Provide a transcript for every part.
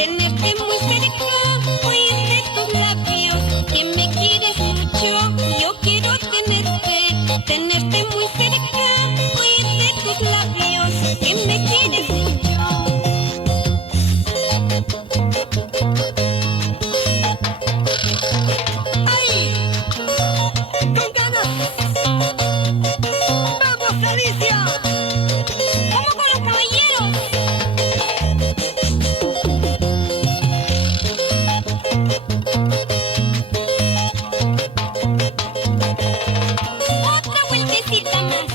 tenerte muy cerca, oír de tus labios, que me quieres mucho, yo quiero tenerte muy cerca, oír de tus labios, que me quieres mucho. ¡Ay! ¡Con ganas! ¡Vamos, Alicia! ¡Vamos con los caballeros! Otra vueltecita más.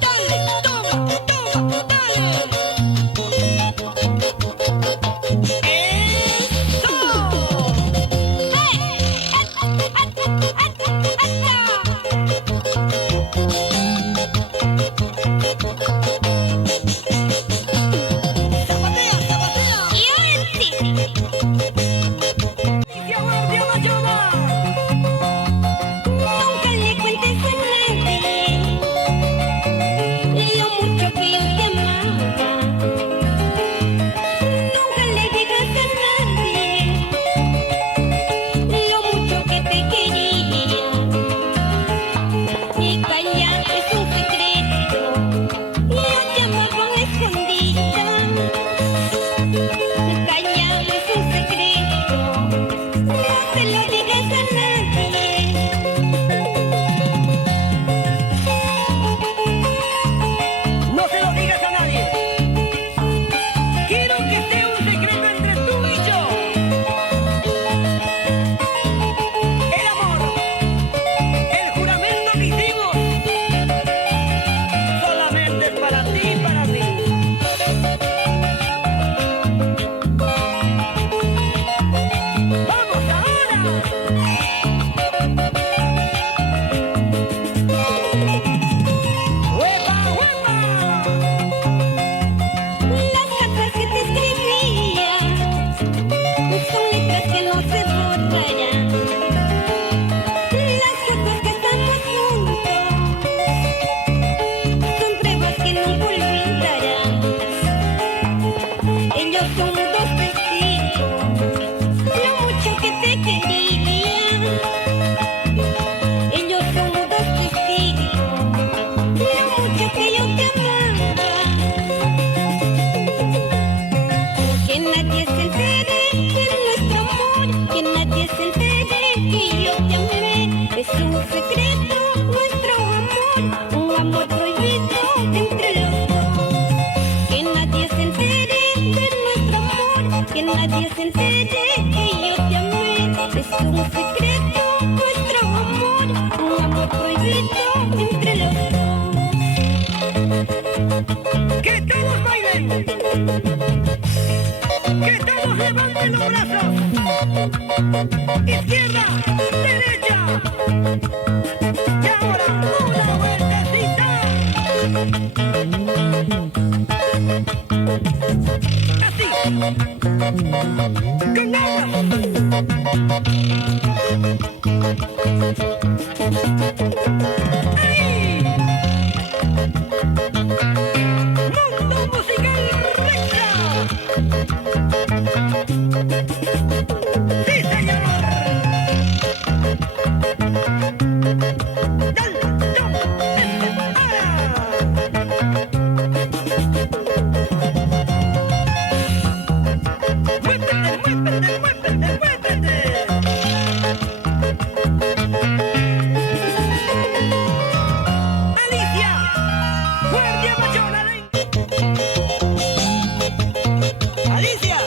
Dale, toma, toma, dale. ¡Eso! ¡Hey! ¡Zapatea, zapatea! Y ahora sí. ¡Alicia Guardia Mayona! Nunca le cuentes a nadie lo mucho que yo te amaba. Nunca le digas a nadie lo mucho que te quería. Y callar es un secreto, yo te amaba a escondidas. Callar es un secreto, no se lo digas a nadie. No se lo digas a nadie. Quiero que sea un secreto entre tú y yo. El amor, el juramento que hicimos, solamente es para ti y para mí. ¡Vamos ahora! ¡Huepa, huepa! Las cartas que te escribía son letras que no se borrarán. Las fotos que estamos juntos son pruebas que nunca olvidarás. Ellos son dos testigos, lo mucho que te quería. Ellos son dos testigos, lo mucho que yo te amaba. Que nadie se entere de nuestro amor, que nadie se entere que yo te amé. Es un secreto nuestro amor, un amor prohibido entre los dos. Que nadie se entere de nuestro amor, que nadie se entere que yo te amé. Es un secreto nuestro amor, un amor prohibido entre los dos. ¡Que todos bailen! ¡Que todos levanten los brazos! Izquierda, derecha. Y ahora una vueltecita. Así. Con agua. ¡Ay! Mundo Musical Rexa. ¡Sí, señor! ¡Dale, toma, ahora! ¡Muévete, muévete, muévete, muévete! ¡Alicia! ¡Guardia Mayona! ¡Alicia!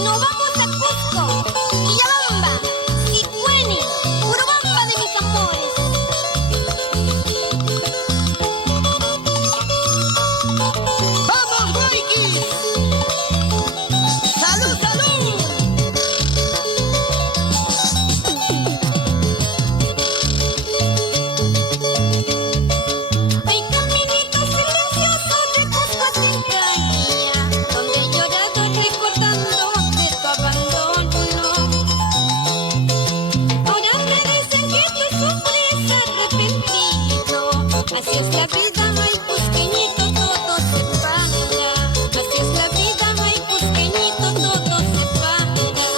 y nos vamos a Cusco, Quillabamba, Sicueni, Urubamba de mis amores. ¡Vamos, Guayquis! ¡Salud, salud! Hay caminitos silenciosos de Cusco a Trincañía, donde he llorado recordando de tu abandono. Ahora me dicen que tu sufres arrepentido. Así es la vida, ay cusqueñito, todo se paga. Así es la vida, ay cusqueñito, todo se paga.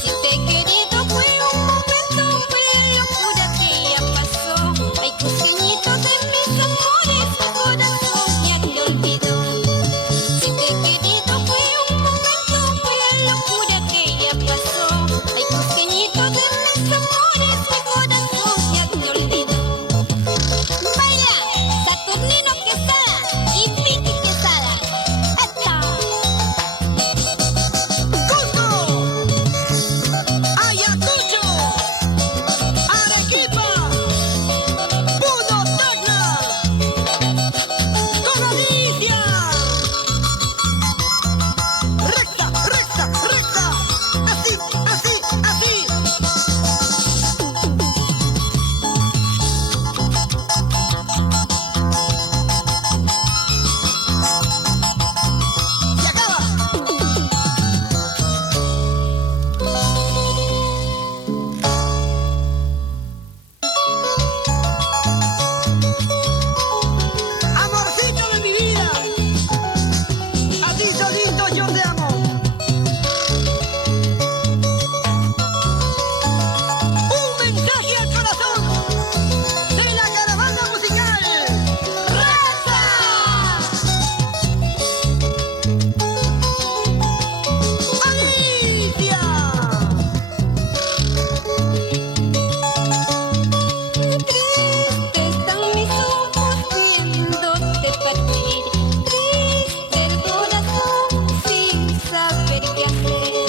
Si te he querido fue un momento, fue locura que ya pasó. Ay cusqueñito de mis amores, mi corazón ya te olvidó. Si te he querido fue un momento, fue locura que ya pasó. Ay cusqueñito de mis amores, mi corazón ya te olvidó. Baila, Saturnino Quesada y Vicky Quesada. ¡Esto! ¡Cusco! ¡Ayacucho! ¡Arequipa! ¡Puno, Tacna! ¡Colonia! ¡Recta, recta, recta! ¡Así, así, así! ¡Se acaba! Amorcito de mi vida, a ti solito yo te amo. Un mensaje al corazón de la caravana musical. ¡Raza! ¡Alicia! Triste están mis ojos viéndote partir, triste el corazón sin saber qué hacer.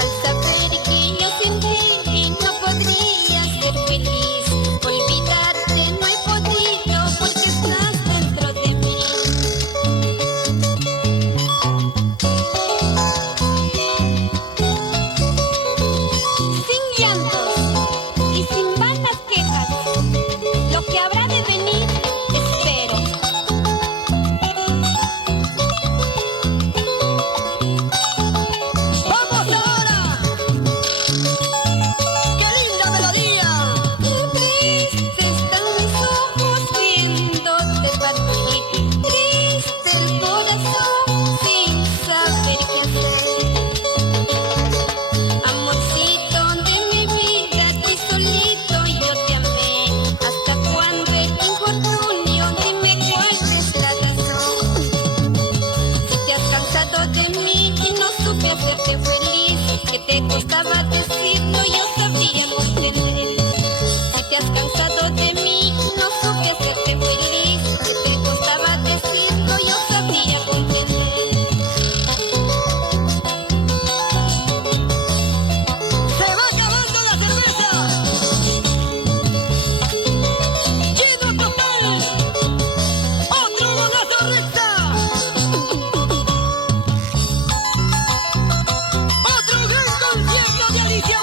Al saber que yo sin ti no podría ser feliz, olvidarte no he podido porque estás dentro de mí. Sin llantos y sin vanas quejas, lo que habrá de venir, espero. ¡Vamos ahora! ¡Qué linda melodía! Triste están mis ojos viéndote partir, triste el corazón sin saber qué hacer. Amorcito de mi vida, estoy solito, yo te amé. ¿Hasta cuándo el infortunio? Dime cuál es la razón. Si te has cansado de mí y no supe hacerte feliz, que te costaba decirlo, yo sabría comprender. Si te has cansado de mí y no supe hacerte feliz, que te costaba decirlo, yo sabría comprender. ¡Se va acabando la cerveza! ¡Lleno total! ¡Otro bonazo recta! ¡Otro gran concierto de Alicia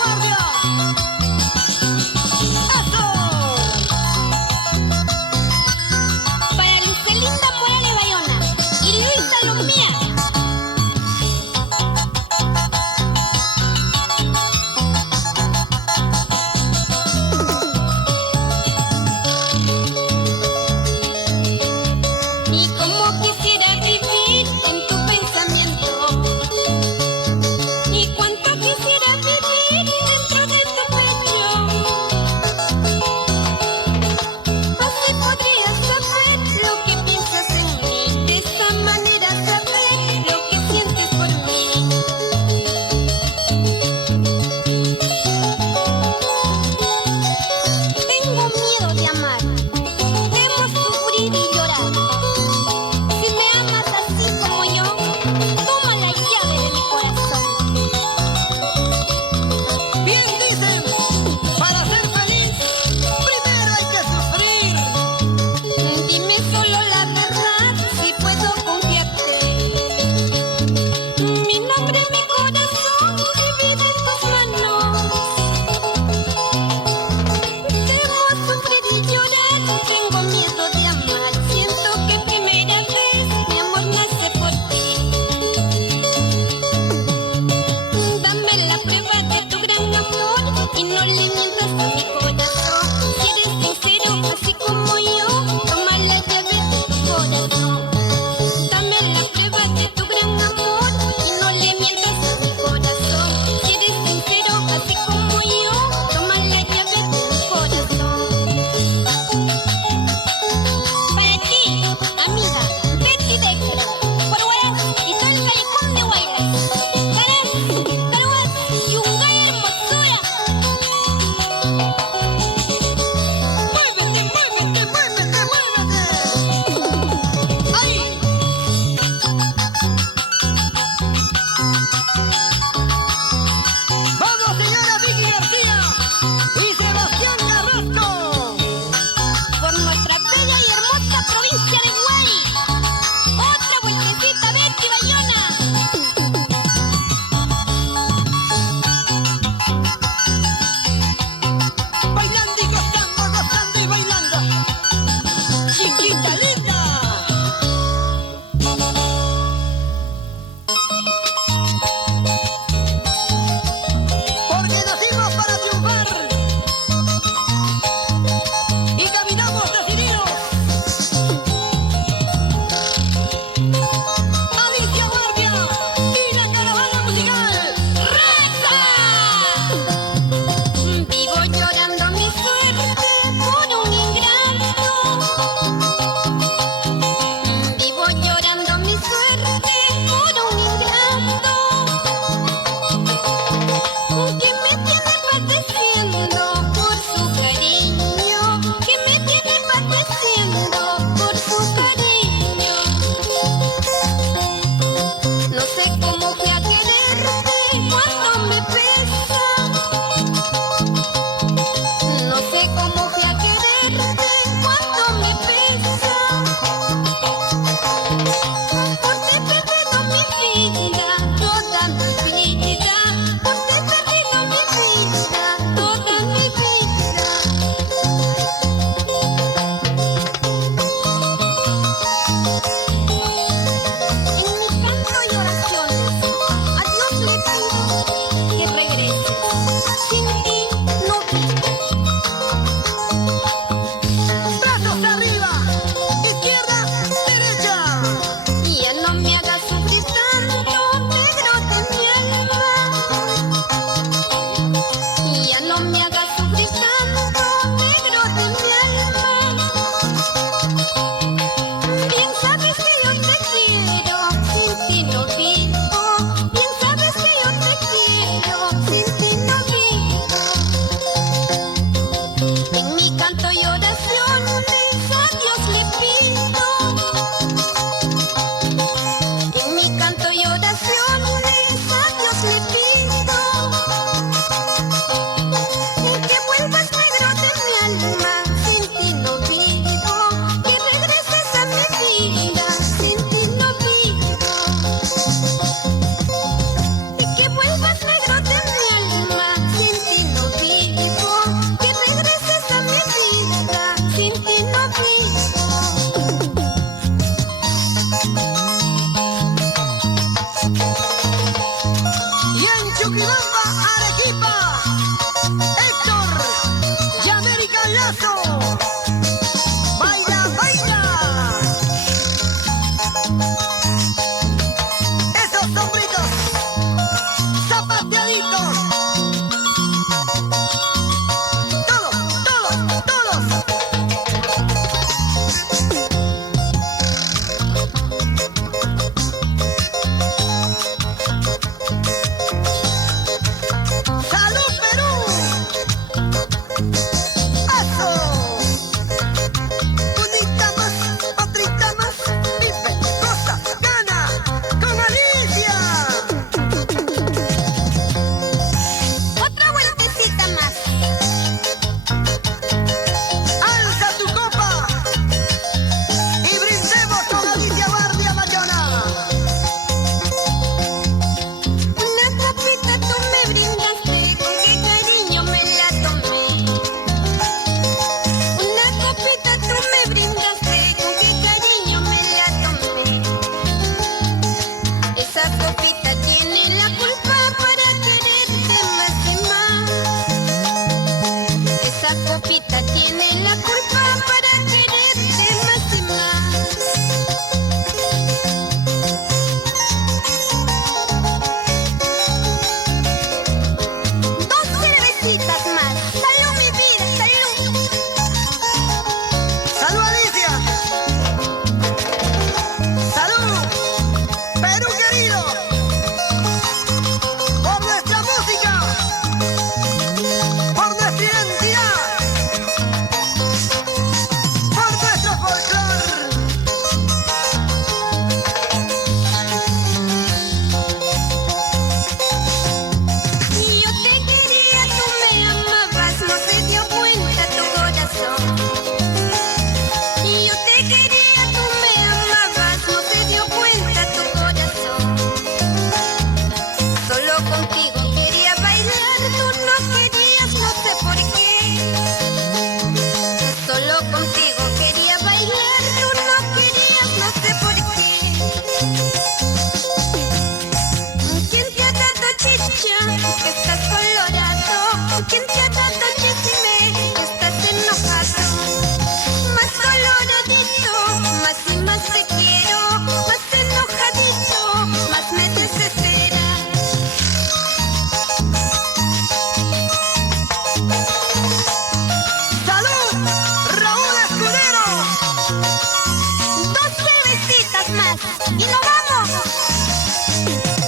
más. ¡Y nos vamos!